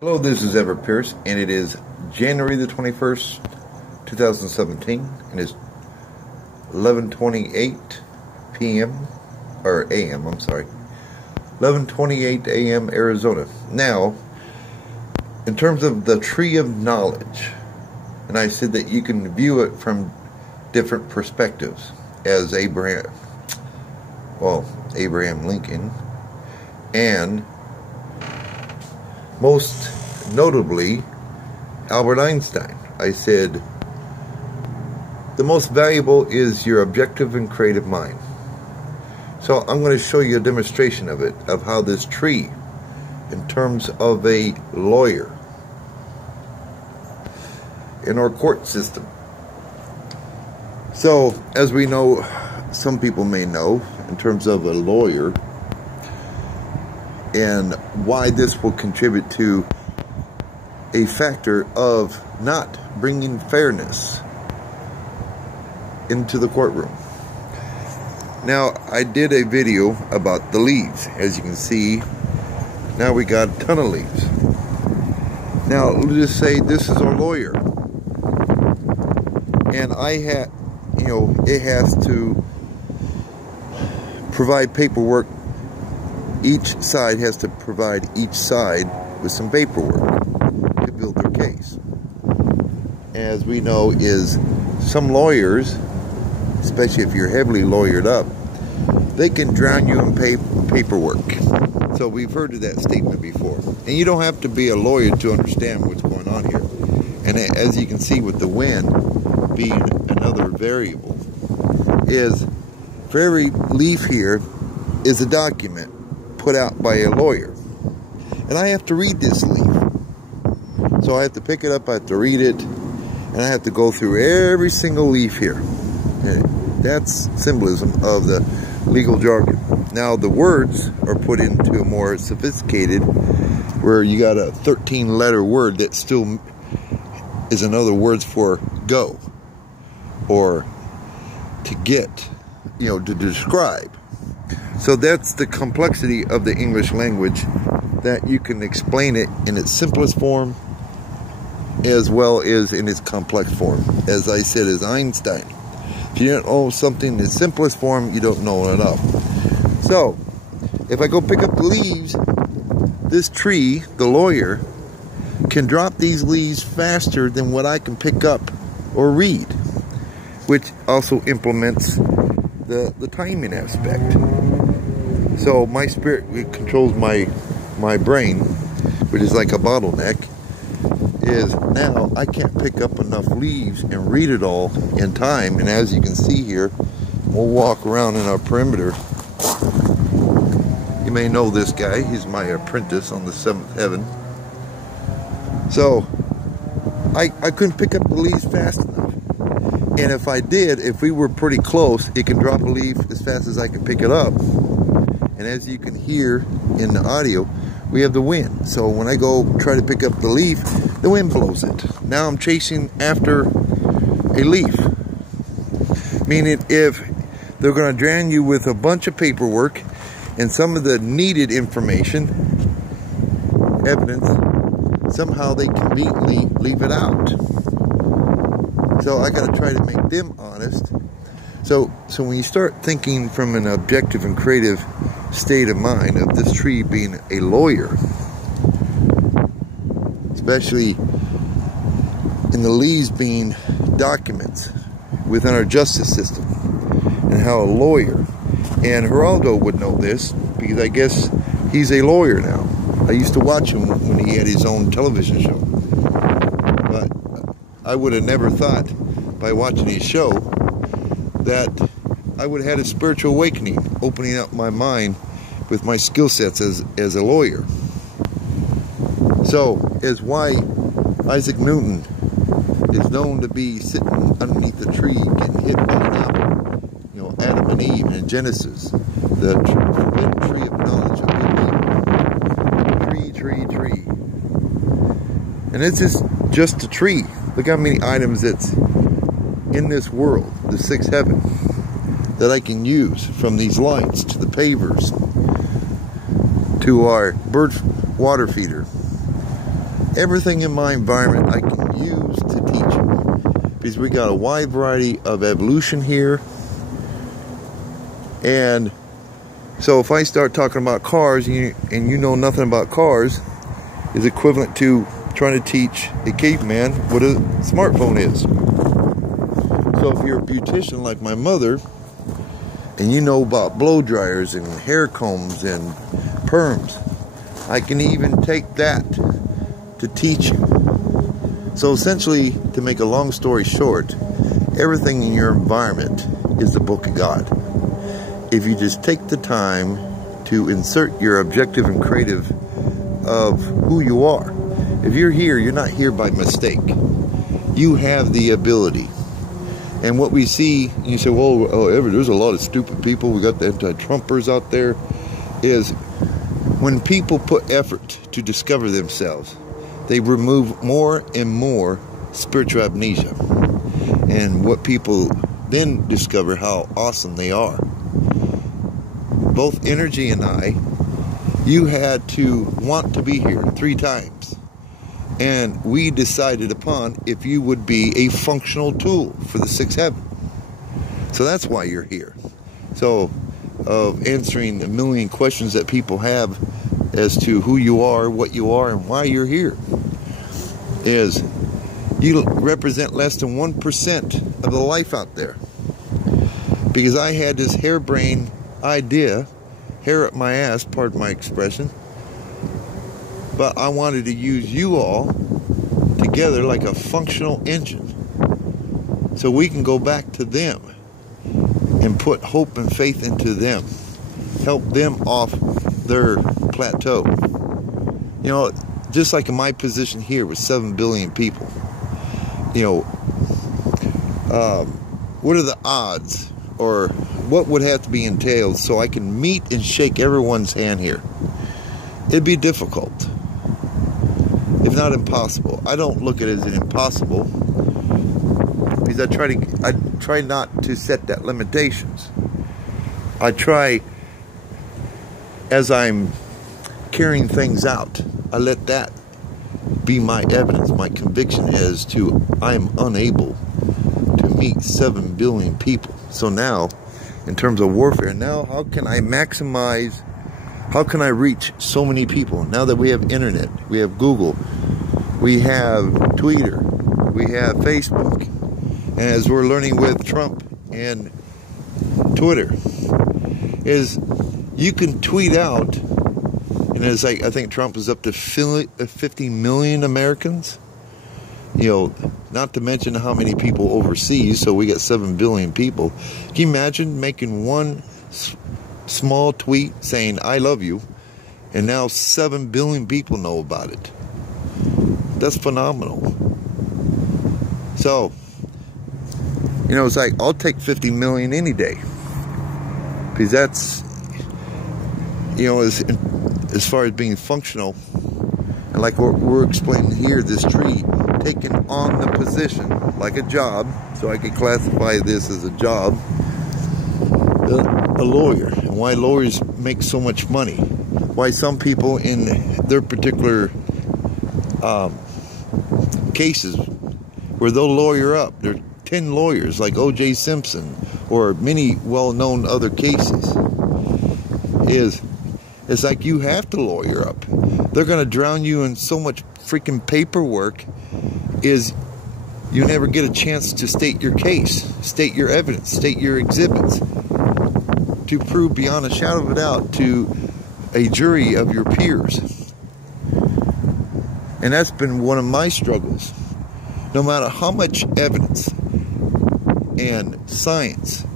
Hello, this is Everett Pierce, and it is January the 21st, 2017, and it's 11:28 p.m. or a.m. I'm sorry, 11:28 a.m. Arizona. Now, in terms of the tree of knowledge, and I said that you can view it from different perspectives, as Abraham Lincoln, and most notably Albert Einstein. I said the most valuable is your objective and creative mind. So I'm going to show you a demonstration of it, of how this tree, in terms of a lawyer in our court system. So, as we know, some people may know, in terms of a lawyer, and why this will contribute to a factor of not bringing fairness into the courtroom. Now, I did a video about the leaves. As you can see, now we got a ton of leaves. Now, let's just say this is our lawyer, and it has to provide paperwork. Each side has to provide each side with some paperwork to build their case. As we know, is some lawyers, especially if you're heavily lawyered up, they can drown you in paperwork. So we've heard of that statement before. And you don't have to be a lawyer to understand what's going on here. And as you can see, with the wind being another variable, is for every leaf here is a document put out by a lawyer, and I have to read this leaf. So I have to pick it up, I have to read it, and I have to go through every single leaf here. And that's symbolism of the legal jargon. Now the words are put into a more sophisticated, where you got a 13-letter word that still is another word for go, or to get, to describe. So that's the complexity of the English language, that you can explain it in its simplest form as well as in its complex form. As I said, as Einstein, if you don't know something in its simplest form, you don't know enough. So, if I go pick up the leaves, this tree, the lawyer, can drop these leaves faster than what I can pick up or read, which also implements the timing aspect. So my spirit controls my brain, which is like a bottleneck, is now I can't pick up enough leaves and read it all in time. And as you can see here, we'll walk around in our perimeter. You may know this guy, he's my apprentice on the 7th heaven. So I couldn't pick up the leaves fast enough. And if I did, if we were pretty close, it can drop a leaf as fast as I can pick it up. And as you can hear in the audio, we have the wind. So when I go try to pick up the leaf, the wind blows it. Now I'm chasing after a leaf. Meaning, if they're going to drown you with a bunch of paperwork and some of the needed information, evidence, somehow they conveniently leave it out. So I got to try to make them honest. So when you start thinking from an objective and creative state of mind of this tree being a lawyer, especially in the leaves being documents within our justice system, and how a lawyer, and Geraldo would know this because I guess he's a lawyer now. I used to watch him when he had his own television show, but I would have never thought by watching his show that I would have had a spiritual awakening, opening up my mind with my skill sets as a lawyer. So, as why Isaac Newton is known to be sitting underneath the tree getting hit by an apple, Adam and Eve in Genesis, the forbidden tree of knowledge of good and evil. Tree. And this is just a tree. Look how many items that's in this world, the 6th heaven, that I can use, from these lights to the pavers to our bird water feeder everything in my environment I can use to teach you. Because we got a wide variety of evolution here. And so if I start talking about cars and you know nothing about cars, is equivalent to trying to teach a caveman what a smartphone is. So if you're a beautician like my mother, and you know about blow dryers and hair combs and perms, I can even take that to teach you. So essentially, to make a long story short, everything in your environment is the book of God. If you just take the time to insert your objective and creative of who you are. If you're here, you're not here by mistake. You have the ability. And what we see, you say, well, there's a lot of stupid people. We got the anti-Trumpers out there. Is when people put effort to discover themselves, they remove more and more spiritual amnesia. And what people then discover how awesome they are. Both Energy and I, you had to want to be here 3 times. And we decided upon if you would be a functional tool for the 6th heaven. So that's why you're here. So, of answering a million questions that people have as to who you are, what you are, and why you're here, is you represent less than 1% of the life out there. Because I had this harebrained idea, hair up my ass, pardon my expression, but I wanted to use you all together like a functional engine so we can go back to them and put hope and faith into them, help them off their plateau. You know, just like in my position here with 7 billion people, you know, what are the odds, or what would have to be entailed so I can meet and shake everyone's hand here? It'd be difficult, if not impossible. I don't look at it as an impossible, because I try not to set that limitations. I try, as I'm carrying things out, I let that be my evidence, my conviction as to I'm unable to meet 7 billion people. So now, in terms of warfare, now how can I maximize, how can I reach so many people? Now that we have internet, we have Google, we have Twitter, we have Facebook, and as we're learning with Trump and Twitter, is you can tweet out, and it's like, I think Trump is up to 50 million Americans, you know, not to mention how many people overseas, so we got 7 billion people. Can you imagine making one small tweet saying, I love you, and now 7 billion people know about it? That's phenomenal. So, you know, it's like, I'll take 50 million any day. Because that's, you know, as far as being functional, and like what we're explaining here, this tree, taking on the position like a job, so I could classify this as a job, a lawyer, and why lawyers make so much money, why some people in their particular cases where they'll lawyer up, there are 10 lawyers like O.J. Simpson or many well-known other cases, it's like you have to lawyer up. They're going to drown you in so much freaking paperwork, is you never get a chance to state your case, state your evidence, state your exhibits, to prove beyond a shadow of a doubt to a jury of your peers. And that's been one of my struggles. No matter how much evidence and science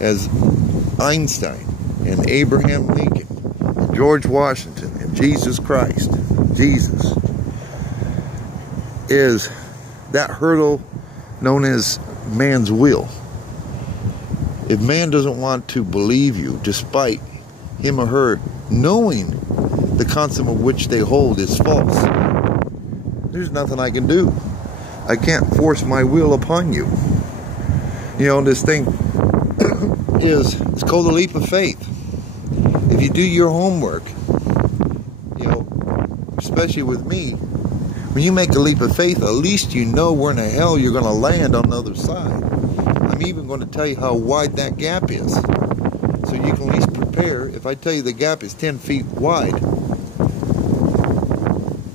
as Einstein and Abraham Lincoln and George Washington and Jesus Christ, Jesus, is that hurdle known as man's will. If man doesn't want to believe you, despite him or her knowing the concept of which they hold is false, there's nothing I can do. I can't force my will upon you. You know, this thing it's called a leap of faith. If you do your homework, you know, especially with me, When you make a leap of faith, at least you know where in the hell you're going to land on the other side. I'm even going to tell you how wide that gap is, so you can at least prepare. If I tell you the gap is 10 feet wide,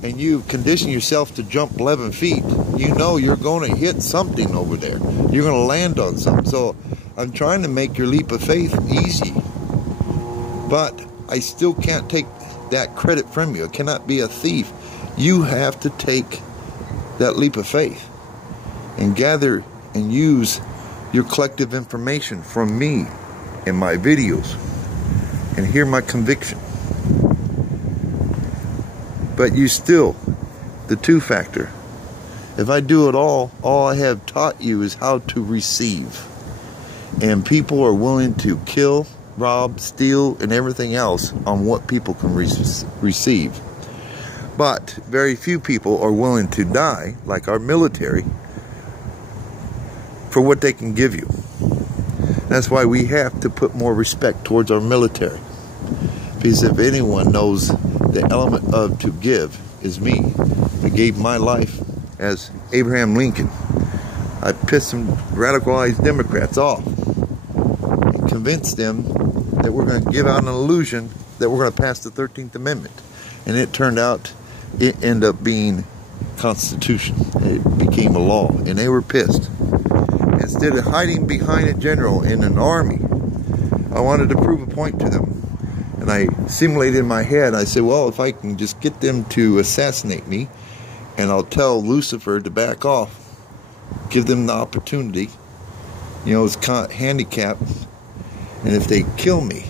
and you condition yourself to jump 11 feet, you know you're going to hit something over there. You're going to land on something. So I'm trying to make your leap of faith easy, but I still can't take that credit from you. I cannot be a thief. You have to take that leap of faith and gather and use your collective information from me in my videos and hear my conviction. But you still, the two factor. If I do it all I have taught you is how to receive. And people are willing to kill, rob, steal, and everything else on what people can receive. But very few people are willing to die, like our military, for what they can give you. That's why we have to put more respect towards our military. Because if anyone knows the element of to give is me. I gave my life as Abraham Lincoln. I pissed some radicalized Democrats off and convinced them that we're going to give out an illusion that we're going to pass the 13th Amendment. And it turned out it ended up being Constitution. It became a law, and they were pissed. Instead of hiding behind a general in an army, I wanted to prove a point to them. And I simulated in my head, I said, well, if I can just get them to assassinate me, and I'll tell Lucifer to back off, give them the opportunity, you know, it's handicapped, and if they kill me,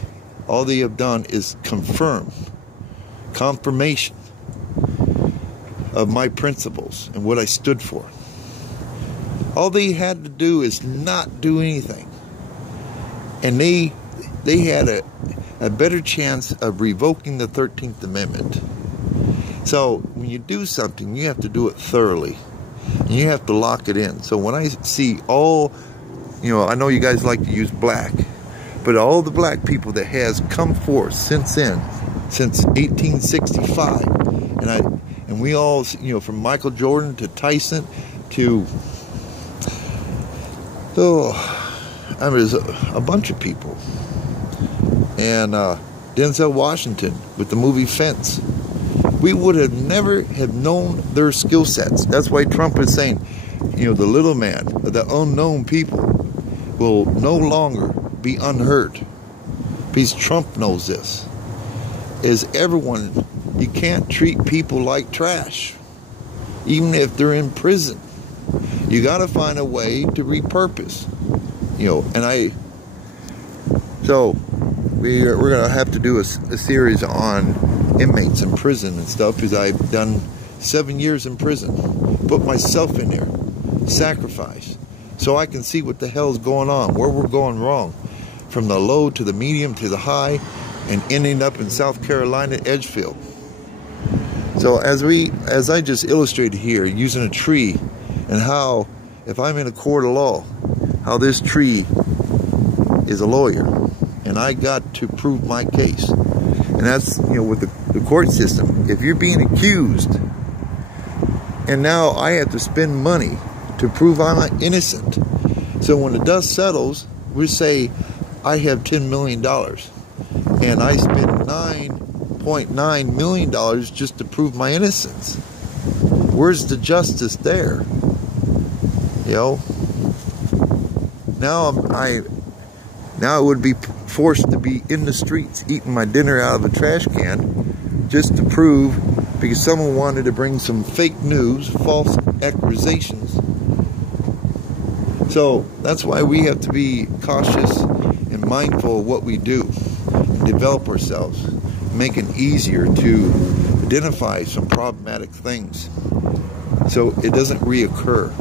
all they have done is confirmation of my principles and what I stood for. All they had to do is not do anything. And they had a better chance of revoking the 13th Amendment. So when you do something, you have to do it thoroughly. And you have to lock it in. So when I see all, you know, I know you guys like to use black, but all the black people that has come forth since then, since 1865, and we all, you know, from Michael Jordan to Tyson to, I mean, there's a bunch of people. And Denzel Washington with the movie Fence. We would have never have known their skill sets. That's why Trump is saying, you know, the little man, the unknown people will no longer be unheard. Because Trump knows this. Is everyone, you can't treat people like trash. Even if they're in prison. You got to find a way to repurpose. You know, and so we're going to have to do a series on inmates in prison and stuff, because I've done 7 years in prison. Put myself in there. Sacrifice. So I can see what the hell's going on, where we're going wrong. From the low to the medium to the high, and ending up in South Carolina, Edgefield. So as I just illustrated here, using a tree, and how, if I'm in a court of law, how this tree is a lawyer, and I got to prove my case. And that's, you know, with the court system, if you're being accused, and now I have to spend money to prove I'm innocent. So when the dust settles, we say I have $10 million, and I spend $9.9 million just to prove my innocence. Where's the justice there? You know, now I would be forced to be in the streets eating my dinner out of a trash can just to prove, because someone wanted to bring some fake news, false accusations. So that's why we have to be cautious and mindful of what we do and develop ourselves, make it easier to identify some problematic things so it doesn't reoccur,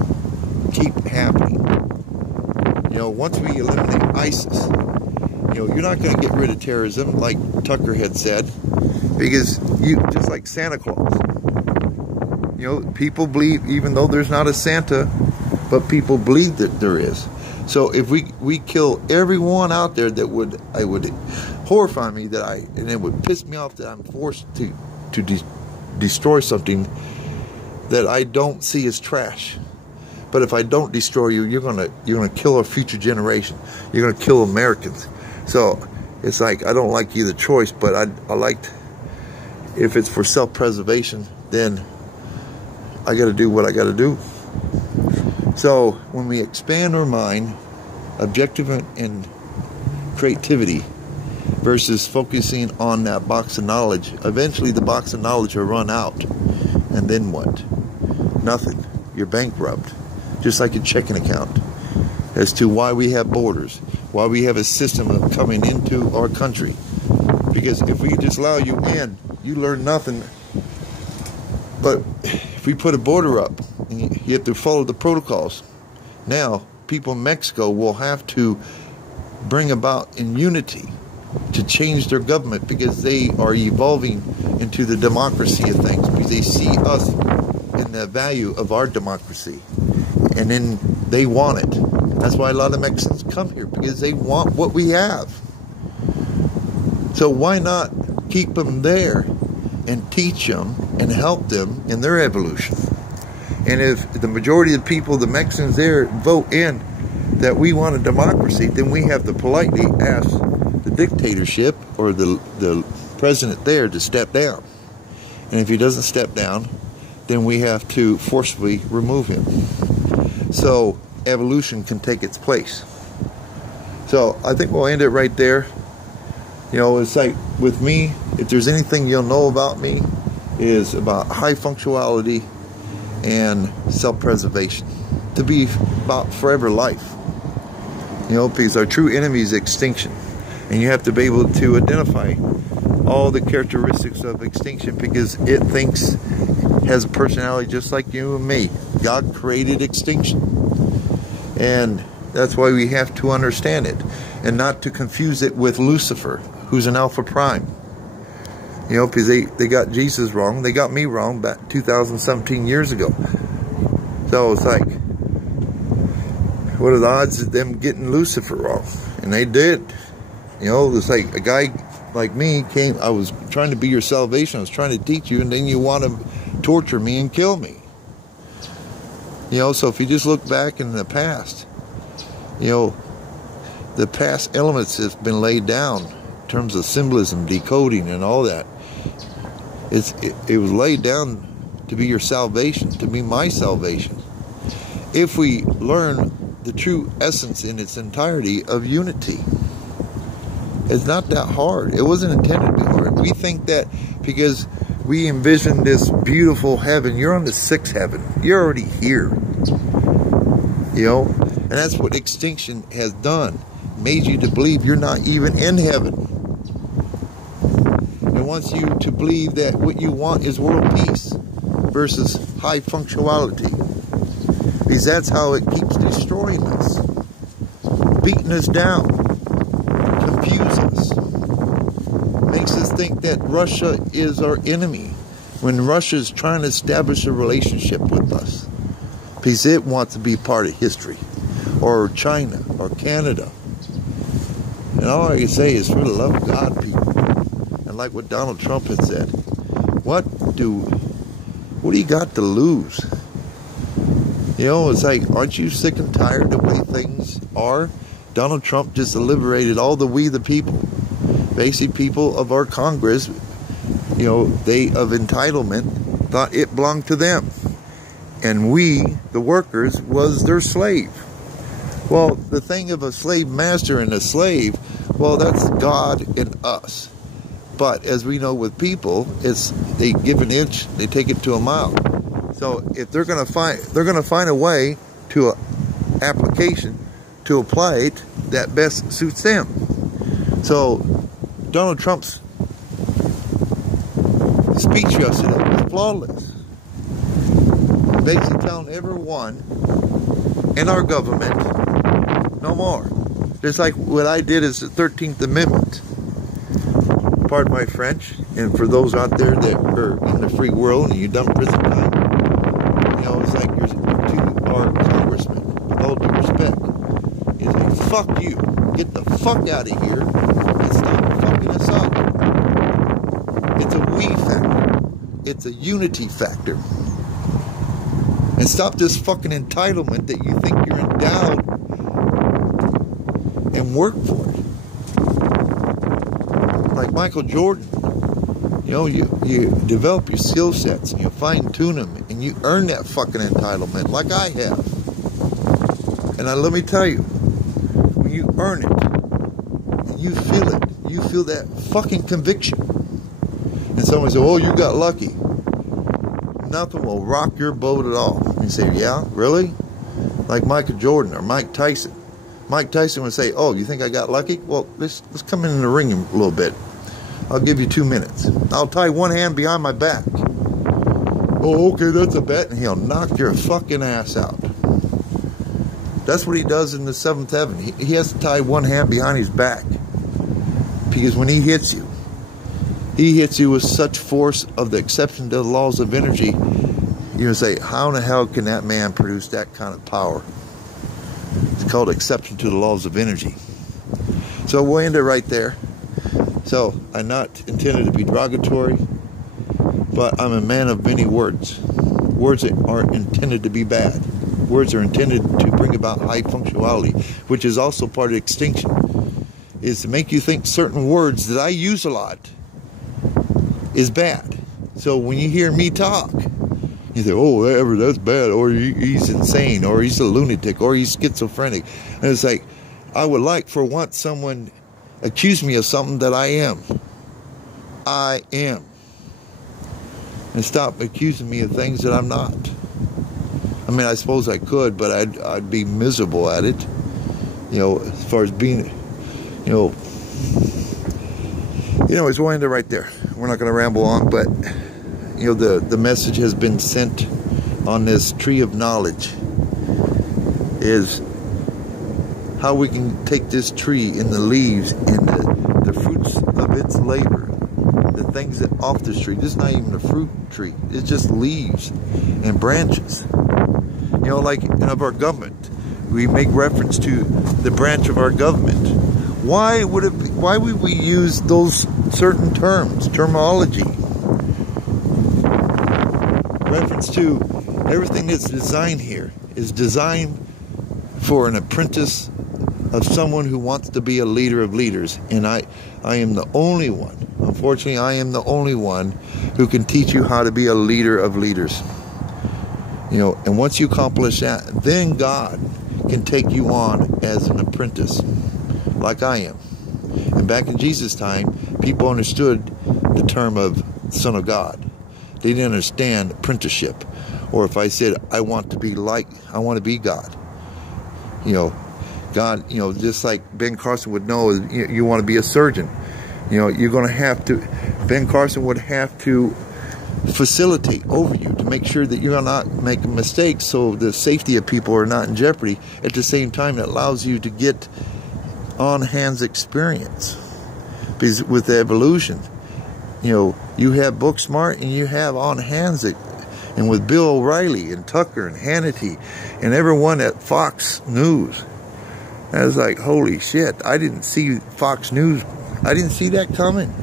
keep happening. You know, once we eliminate ISIS, you know, you're not going to get rid of terrorism, like Tucker had said, because you, just like Santa Claus, you know, people believe, even though there's not a Santa, but people believe that there is. So if we kill everyone out there that would horrify me, and it would piss me off that I'm forced to destroy something that I don't see as trash. But if I don't destroy you, you're gonna kill a future generation. You're gonna kill Americans. So it's like, I don't like either choice, but I liked, if it's for self-preservation, then I got to do what I got to do. So when we expand our mind, objective and creativity, versus focusing on that box of knowledge, eventually the box of knowledge will run out. And then what? Nothing. You're bankrupt. Just like a checking account. As to why we have borders, why we have a system of coming into our country. Because if we just allow you in, you learn nothing. But if we put a border up, you have to follow the protocols. Now, people in Mexico will have to bring about in unity to change their government, because they are evolving into the democracy of things, because they see us in the value of our democracy, and then they want it. That's why a lot of Mexicans come here, because they want what we have. So why not keep them there and teach them and help them in their evolution? And if the majority of the people, the Mexicans there, vote in that we want a democracy, then we have to politely ask the dictatorship or the president there to step down. And if he doesn't step down, then we have to forcibly remove him. So evolution can take its place. So I think we'll end it right there. You know, it's like with me, if there's anything you'll know about me, is about high functionality and self-preservation. To be about forever life. You know, because our true enemy is extinction. And you have to be able to identify all the characteristics of extinction, because it thinks, has a personality just like you and me. God created extinction. And that's why we have to understand it. And not to confuse it with Lucifer, who's an Alpha Prime. You know, because they got Jesus wrong. They got me wrong back 2017 years ago. So it's like, what are the odds of them getting Lucifer wrong? And they did. You know, it's like a guy like me came, I was trying to be your salvation, I was trying to teach you, and then you want to torture me and kill me. You know, so if you just look back in the past, you know, the past elements have been laid down in terms of symbolism, decoding, and all that. It was laid down to be your salvation, to be my salvation. If we learn the true essence in its entirety of unity. It's not that hard. It wasn't intended to be hard. We think that because we envision this beautiful heaven, you're on the sixth heaven. You're already here. You know? And that's what extinction has done. Made you to believe you're not even in heaven. It wants you to believe that what you want is world peace versus high functionality. Because that's how it keeps destroying us. Beating us down. Confuse us. Makes us think that Russia is our enemy, when Russia is trying to establish a relationship with us. Because it wants to be part of history. Or China, or Canada. And all I can say is, for the love of God, people. And like what Donald Trump had said, what do you got to lose? You know, it's like, aren't you sick and tired of the way things are? Donald Trump just liberated all the we the people. Basic people of our Congress, you know, they of entitlement thought it belonged to them. And we, the workers, was their slave. Well, the thing of a slave master and a slave, well, that's God and us. But as we know with people, it's they give an inch, they take it to a mile. So if they're gonna find a way to application to apply it that best suits them. So Donald Trump's speech yesterday was flawless. Basically telling everyone in our government, no more. Just like what I did is the 13th Amendment. Pardon my French, and for those out there that are in the free world and you done prison time, you know, it's like you're to our congressman, with all due respect. He's like, fuck you. Get the fuck out of here and stop fucking us up. It's a we factor. It's a unity factor. And stop this fucking entitlement that you think you're endowed and work for it. Like Michael Jordan. You know, you develop your skill sets and you fine tune them and you earn that fucking entitlement like I have. And let me tell you, when you earn it and you feel it, you feel that fucking conviction. And someone says, oh, you got lucky. Nothing will rock your boat at all. And you say, yeah, really? Like Michael Jordan or Mike Tyson. Mike Tyson would say, oh, you think I got lucky? Well, let's come in the ring a little bit. I'll give you 2 minutes. I'll tie one hand behind my back. Oh, okay, that's a bet. And he'll knock your fucking ass out. That's what he does in the seventh heaven. He has to tie one hand behind his back. Because when he hits you with such force of the exception to the laws of energy, you're going to say, how in the hell can that man produce that kind of power? It's called exception to the laws of energy. So we'll end it right there. So, I'm not intended to be derogatory, but I'm a man of many words. Words that aren't intended to be bad. Words are intended to bring about high functionality, which is also part of extinction, is to make you think certain words that I use a lot is bad. So when you hear me talk, you say, oh, that's bad, or he's insane, or he's a lunatic, or he's schizophrenic. And it's like, I would like for once someone accuse me of something that I am. I am. And stop accusing me of things that I'm not. I mean, I suppose I could, but I'd be miserable at it. You know, as far as being, anyways, we'll end it right there. We're not going to ramble on, but, the message has been sent on this tree of knowledge is how we can take this tree and the leaves and the fruits of its labor, the things that off this tree. This is not even a fruit tree. It's just leaves and branches. Like in our government, we make reference to the branch of our government. Why would we use those certain terms, terminology? Reference to everything that's designed here is designed for an apprentice of someone who wants to be a leader of leaders. And I am the only one, unfortunately, I am the only one who can teach you how to be a leader of leaders. And once you accomplish that, then God can take you on as an apprentice, like I am. And back in Jesus' time, people understood the term of Son of God. They didn't understand apprenticeship. Or if I said, I want to be God. God, just like Ben Carson would know, you want to be a surgeon. You're going to have to, Ben Carson would have to facilitate over you to make sure that you're not making mistakes, so the safety of people are not in jeopardy. At the same time, it allows you to get on-hands experience. Because with evolution, you have Booksmart and you have on-hands. And with Bill O'Reilly and Tucker and Hannity and everyone at Fox News, I was like, holy shit, I didn't see Fox News. I didn't see that coming.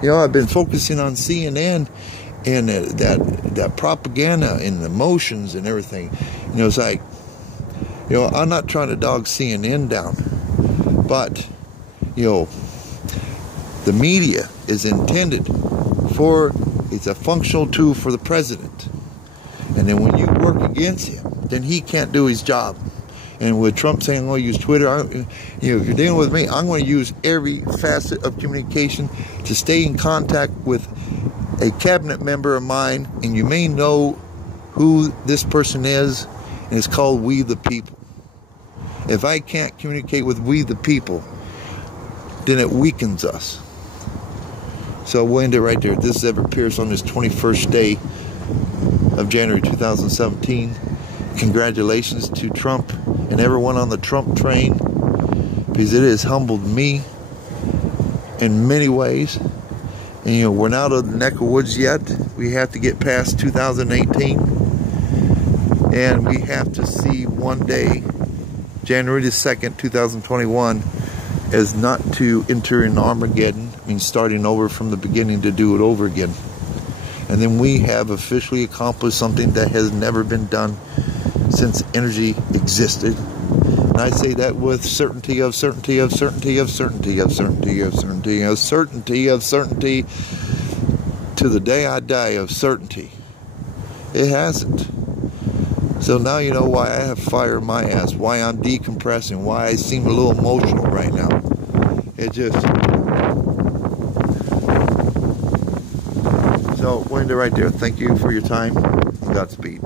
I've been focusing on CNN and that propaganda and the emotions and everything. It's like, I'm not trying to dog CNN down, but, the media is intended for, it's a functional tool for the president. And then when you work against him, then he can't do his job. And with Trump saying, I'm going to use Twitter, if you're dealing with me, I'm going to use every facet of communication to stay in contact with a cabinet member of mine. And you may know who this person is, and it's called We the People. If I can't communicate with We the People, then it weakens us. So we'll end it right there. This is Everett Pierce on this 21st day of January 2017. Congratulations to Trump and everyone on the Trump train, because it has humbled me in many ways. And we're not out of the neck of woods yet. We have to get past 2018, and we have to see one day, January the 2nd, 2021, as not to enter in Armageddon, I mean starting over from the beginning to do it over again. And then we have officially accomplished something that has never been done since energy existed. And I say that with certainty of certainty of certainty of certainty of certainty of certainty of certainty of certainty to the day I die of certainty. It hasn't. So now you know why I have fire in my ass, why I'm decompressing, why I seem a little emotional right now. It just... So, Winda right there, thank you for your time. Godspeed.